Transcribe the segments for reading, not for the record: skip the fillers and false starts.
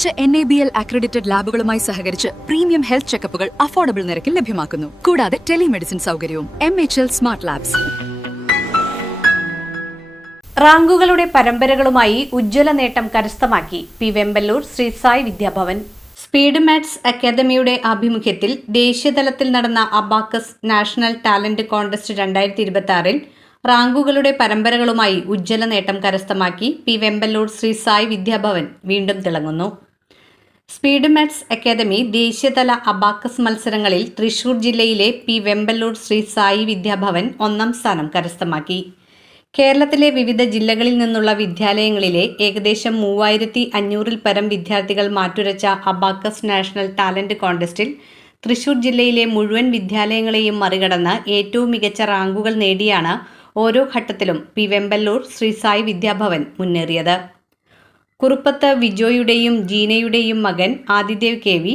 മികച്ച NABL accredited ലാബുകളുമായി സഹകരിച്ച് premium health ചെക്കപ്പുകൾ affordable നിരക്കിൽ ലഭ്യമാക്കുന്നു. കൂടാതെ ടെലിമെഡിസിൻ സൗകര്യവും. MHL smart labs. റാങ്കുകളുടെ പരമ്പരകളുമായി ഉജ്ജ്വല നേട്ടം കരസ്ഥമാക്കി P Vemballoor Shri Sai Vidyabhavan. Speed maths അക്കാദമിയുടെ ആഭിമുഖ്യത്തിൽ ദേശീയതലത്തിൽ നടന്ന അബാക്കസ് നാഷണൽ ടാലന്റ് കോൺടെസ്റ്റ് 2026 റാങ്കുകളുടെ പരമ്പരകളുമായി ഉജ്ജ്വല നേട്ടം കരസ്ഥമാക്കി പി വെമ്പല്ലൂർ ശ്രീ സായി വിദ്യാഭവൻ വീണ്ടും തിളങ്ങുന്നു. സ്പീഡ് മാത്സ് അക്കാദമി ദേശീയതല അബാക്കസ് മത്സരങ്ങളിൽ തൃശൂർ ജില്ലയിലെ പി വെമ്പല്ലൂർ ശ്രീ സായി വിദ്യാഭവൻ 1ാം സ്ഥാനം കരസ്ഥമാക്കി. കേരളത്തിലെ വിവിധ ജില്ലകളിൽ നിന്നുള്ള വിദ്യാലയങ്ങളിലെ ഏകദേശം 3500-ൽ പരം വിദ്യാർത്ഥികൾ മാറ്റുരച്ച അബാക്കസ് നാഷണൽ ടാലന്റ് കോൺടെസ്റ്റിൽ തൃശൂർ ജില്ലയിലെ മുഴുവൻ വിദ്യാലയങ്ങളെയും മറികടന്ന് ഏറ്റവും മികച്ച റാങ്കുകൾ നേടിയാണ് ഓരോ ഘട്ടത്തിലും പി വെമ്പല്ലൂർ ശ്രീ സായി വിദ്യാഭവൻ മുന്നേറിയത്. കുറുപ്പത്ത് വിജോയുടെയും ജീനയുടെയും മകൻ ആദിദേവ് KV,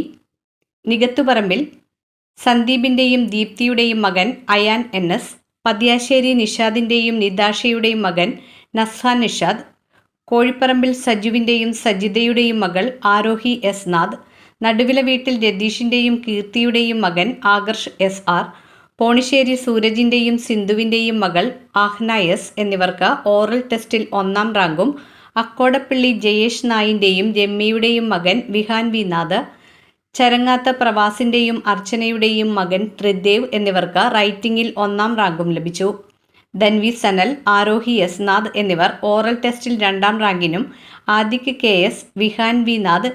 നികത്തുപറമ്പിൽ സന്ദീപിൻ്റെയും ദീപ്തിയുടെയും മകൻ അയാൻ NS, പതിയാശ്ശേരി നിഷാദിൻ്റെയും നിദാഷയുടെയും മകൻ നസ്ഹാൻ നിഷാദ്, കോഴിപ്പറമ്പിൽ സജുവിൻ്റെയും സജിതയുടെയും മകൾ ആരോഹി S നാഥ്, നടുവില വീട്ടിൽ രതീഷിൻ്റെയും കീർത്തിയുടെയും മകൻ ആകർഷ് SR, പോണിശ്ശേരി സൂരജിൻ്റെയും സിന്ധുവിൻ്റെയും മകൾ ആഹ്ന S എന്നിവർക്ക് ഓറൽ ടെസ്റ്റിൽ 1ാം റാങ്കും, അക്കോടപ്പള്ളി ജയേഷ് നായിൻ്റെയും രമ്യയുടെയും മകൻ വിഹാൻ വി നാഥ്, ചരങ്ങാത്ത പ്രവാസിൻ്റെയും അർച്ചനയുടെയും മകൻ ത്രിദേവ് എന്നിവർക്ക് റൈറ്റിംഗിൽ 1ാം റാങ്കും ലഭിച്ചു. ധൻവി സനൽ, ആരോഹി S നാഥ് എന്നിവർ ഓറൽ ടെസ്റ്റിൽ 2ാം റാങ്കിനും, Aadhik KS, Vihaan V Nath,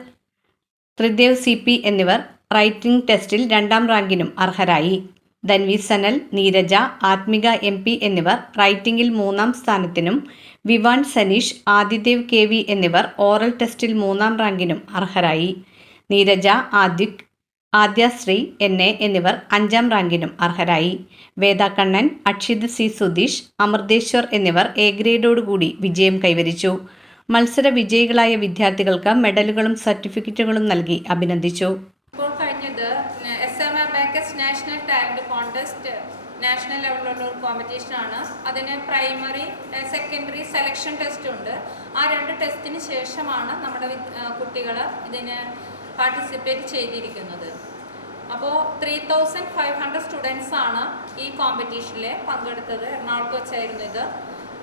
Thridev CP എന്നിവർ റൈറ്റിംഗ് ടെസ്റ്റിൽ 2ാം റാങ്കിനും അർഹരായി. ധൻവി സനൽ, നീരജ, ആത്മിക MP എന്നിവർ റൈറ്റിംഗിൽ 3ാം സ്ഥാനത്തിനും, വിവാൻ സനീഷ്, ആദിദേവ് KV എന്നിവർ ഓറൽ ടെസ്റ്റിൽ 3ാം റാങ്കിനും അർഹരായി. നീരജ, ആദ്യശ്രീ NA എന്നിവർ 5ാം റാങ്കിനും അർഹരായി. വേദ കണ്ണൻ, അക്ഷിത് C സുധീഷ്, അമൃതേശ്വർ എന്നിവർ A ഗ്രേഡോടുകൂടി വിജയം കൈവരിച്ചു. മത്സര വിജയികളായ വിദ്യാർത്ഥികൾക്ക് മെഡലുകളും സർട്ടിഫിക്കറ്റുകളും നൽകി അഭിനന്ദിച്ചു. ഇപ്പോൾ കഴിഞ്ഞത് abacus national talent contest national ലെവലിലുള്ള ഒരു കോമ്പറ്റീഷനാണ്. അതിന് പ്രൈമറി, സെക്കൻഡറി സെലക്ഷൻ ടെസ്റ്റ് ഉണ്ട്. ആ 2 ടെസ്റ്റിന് ശേഷമാണ് നമ്മുടെ കുട്ടികൾ ഇതിന് പാർട്ടിസിപ്പേറ്റ് ചെയ്തിരിക്കുന്നത്. അപ്പോൾ 3500 സ്റ്റുഡൻസാണ് ഈ കോമ്പറ്റീഷനിൽ പങ്കെടുത്തത്. എറണാകുളത്ത് വെച്ചായിരുന്നു ഇത്.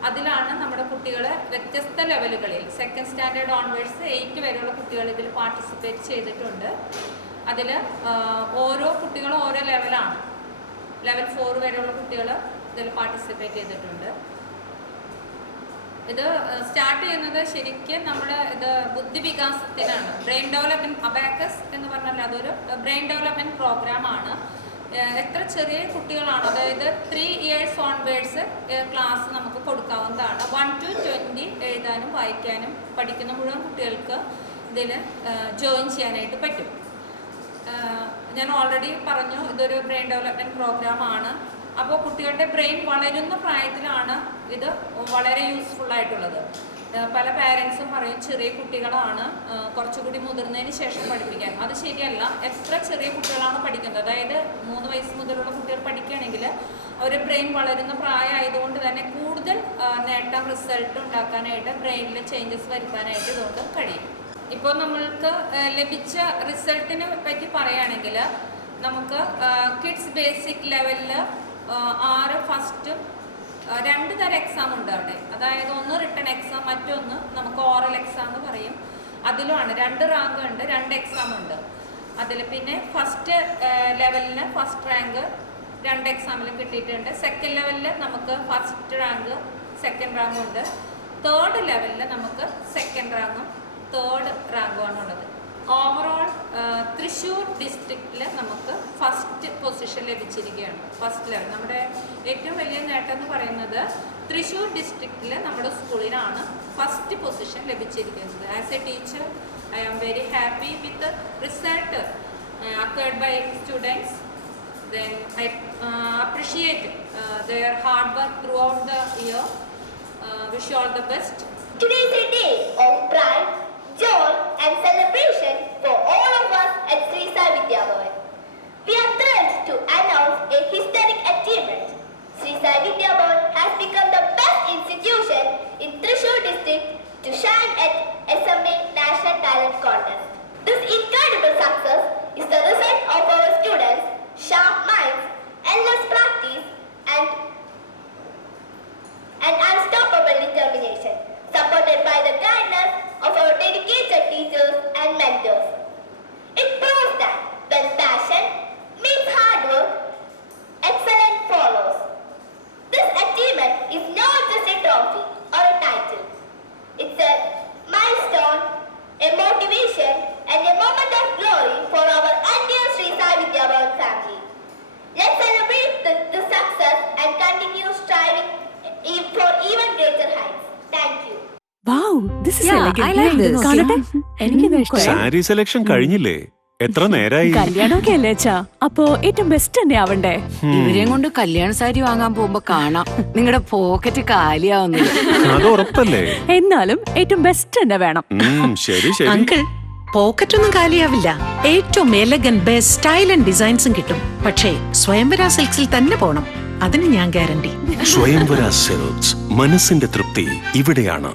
അതിലാണ് നമ്മുടെ കുട്ടികൾ വ്യത്യസ്ത ലെവലുകളിൽ 2nd സ്റ്റാൻഡേർഡ് ഓൺവേഴ്സ് 8 വരെയുള്ള കുട്ടികൾ ഇതിൽ പാർട്ടിസിപ്പേറ്റ് ചെയ്തിട്ടുണ്ട്. അതിൽ ഓരോ കുട്ടികളും ഓരോ ലെവലാണ്. ലെവൽ 4 വരെയുള്ള കുട്ടികൾ ഇതിൽ പാർട്ടിസിപ്പേറ്റ് ചെയ്തിട്ടുണ്ട്. ഇത് സ്റ്റാർട്ട് ചെയ്യുന്നത് ശരിക്കും ഇത് ബുദ്ധിവികാസത്തിനാണ്. ബ്രെയിൻ ഡെവലപ്മെൻറ്റ് അബാക്കസ് എന്ന് പറഞ്ഞാൽ അതൊരു ബ്രെയിൻ ഡെവലപ്മെൻറ്റ് പ്രോഗ്രാമാണ്. എത്ര ചെറിയ കുട്ടികളാണ്, അതായത് 3 ഇയേഴ്സ് ഓൺവേർഡ്സ് ക്ലാസ് നമുക്ക് കൊടുക്കാവുന്നതാണ്. 1 to 20 എഴുതാനും വായിക്കാനും പഠിക്കുന്ന മുഴുവൻ കുട്ടികൾക്ക് ഇതിൽ ജോയിൻ ചെയ്യാനായിട്ട് പറ്റും. ഞാൻ ഓൾറെഡി പറഞ്ഞു, ഇതൊരു ബ്രെയിൻ ഡെവലപ്മെൻറ്റ് പ്രോഗ്രാമാണ്. അപ്പോൾ കുട്ടികളുടെ ബ്രെയിൻ വളരുന്ന പ്രായത്തിലാണ് ഇത് വളരെ യൂസ്ഫുൾ ആയിട്ടുള്ളത്. പല പാരൻസും പറയും ചെറിയ കുട്ടികളാണ്, കുറച്ചുകൂടി മുതിർന്നതിന് ശേഷം പഠിപ്പിക്കാൻ. അത് ശരിയല്ല. എത്ര ചെറിയ കുട്ടികളാണ് പഠിക്കുന്നത്, അതായത് 3 വയസ്സ് മുതലുള്ള കുട്ടികൾ പഠിക്കുകയാണെങ്കിൽ അവരുടെ ബ്രെയിൻ വളരുന്ന പ്രായമായതുകൊണ്ട് തന്നെ കൂടുതൽ നേട്ടം, റിസൾട്ട് ഉണ്ടാക്കാനായിട്ട്, ബ്രെയിനിൽ ചേഞ്ചസ് വരുത്താനായിട്ട് ഇതുകൊണ്ട് കഴിയും. ഇപ്പോൾ നമ്മൾക്ക് ലഭിച്ച റിസൾട്ടിനെ പറ്റി പറയുകയാണെങ്കിൽ നമുക്ക് കിഡ്സ് ബേസിക് ലെവലിൽ 6 ഫസ്റ്റും 2 തരം എക്സാം ഉണ്ട് അവിടെ. അതായത് ഒന്ന് റിട്ടൺ എക്സാം, മറ്റൊന്ന് നമുക്ക് ഓറൽ എക്സാം എന്ന് പറയും. അതിലുമാണ് 2 റാങ്ക് ഉണ്ട്, 2 എക്സാം ഉണ്ട് അതിൽ. പിന്നെ ഫസ്റ്റ് ലെവലിന് ഫസ്റ്റ് റാങ്ക് 2 എക്സാമിലും കിട്ടിയിട്ടുണ്ട്. സെക്കൻഡ് ലെവലിൽ നമുക്ക് ഫസ്റ്റ് റാങ്ക്, സെക്കൻഡ് റാങ്കും ഉണ്ട്. തേർഡ് ലെവലിൽ നമുക്ക് സെക്കൻഡ് റാങ്കും തേർഡ് റാങ്കുമാണുള്ളത്. ഓവറോൾ തൃശ്ശൂർ ഡിസ്ട്രിക്റ്റിൽ നമുക്ക് ഫസ്റ്റ് പൊസിഷൻ ലഭിച്ചിരിക്കുകയാണ്. ഫസ്റ്റ് ലെവൽ നമ്മുടെ ഏറ്റവും വലിയ നേട്ടം എന്ന് പറയുന്നത് തൃശ്ശൂർ ഡിസ്ട്രിക്റ്റിൽ നമ്മുടെ സ്കൂളിനാണ് ഫസ്റ്റ് പൊസിഷൻ ലഭിച്ചിരിക്കുന്നത്. As a teacher I am very happy with result acquired by students. Then I appreciate their hard work throughout the year. Wish you all the best. Today is a day of pride, joy and celebration for all of us at Sri Sai Vidyabhavan. We are thrilled to announce a historic achievement. Sri Sai Vidyabhavan has become the best institution in Thrissur district to shine at SMA National Talent Contest. This incredible success is the result of our students' sharp minds, endless practice, and unstoppable determination, supported by the guidance of our dedicated teachers and mentors. It proves that when passion meets hard work, excellence follows. This achievement is not just a trophy or a title. It's a milestone, a motivation, and a moment of glory for our entire Sri Sai Vidya Bhavan family. Let's celebrate the success and continue striving for even greater heights. Thank you. Wow, this is Yeah, elegant. I like this. കാണട്ടെ? എനിക്കിത് ഇഷ്ടമായി. Sari selection കഴിഞ്ഞില്ലേ? എത്ര നേരായി? കല്യാണമൊക്കെ അല്ലേ അച്ഛാ? അപ്പോ ഏറ്റവും ബെസ്റ്റ് തന്നെ ആവണ്ടേ? ഇവരെയും കൊണ്ട് കല്യാണ സാരി വാങ്ങാൻ പോകുമ്പോ കാണാം നിങ്ങളുടെ പോക്കറ്റ് കാലിയാവുന്നത്. അത് ഉറപ്പല്ലേ? എന്നാലും ഏറ്റവും ബെസ്റ്റ് തന്നെ വേണം. ശരി ശരി. അങ്കിൾ, പോക്കറ്റ് ഒന്നും കാലിയാവില്ല. ഏറ്റവും എലഗൻ ബെസ്റ്റ് സ്റ്റൈൽ ആൻഡ് ഡിസൈൻസും കിട്ടും. പക്ഷേ സ്വയംവര സിൽക്സിൽ തന്നെ പോണം. അതിന് ഞാൻ ഗ്യാരണ്ടി. സ്വയംവര സിൽക്സ്, മനസ്സിന്റെ തൃപ്തി ഇവിടെയാണ്.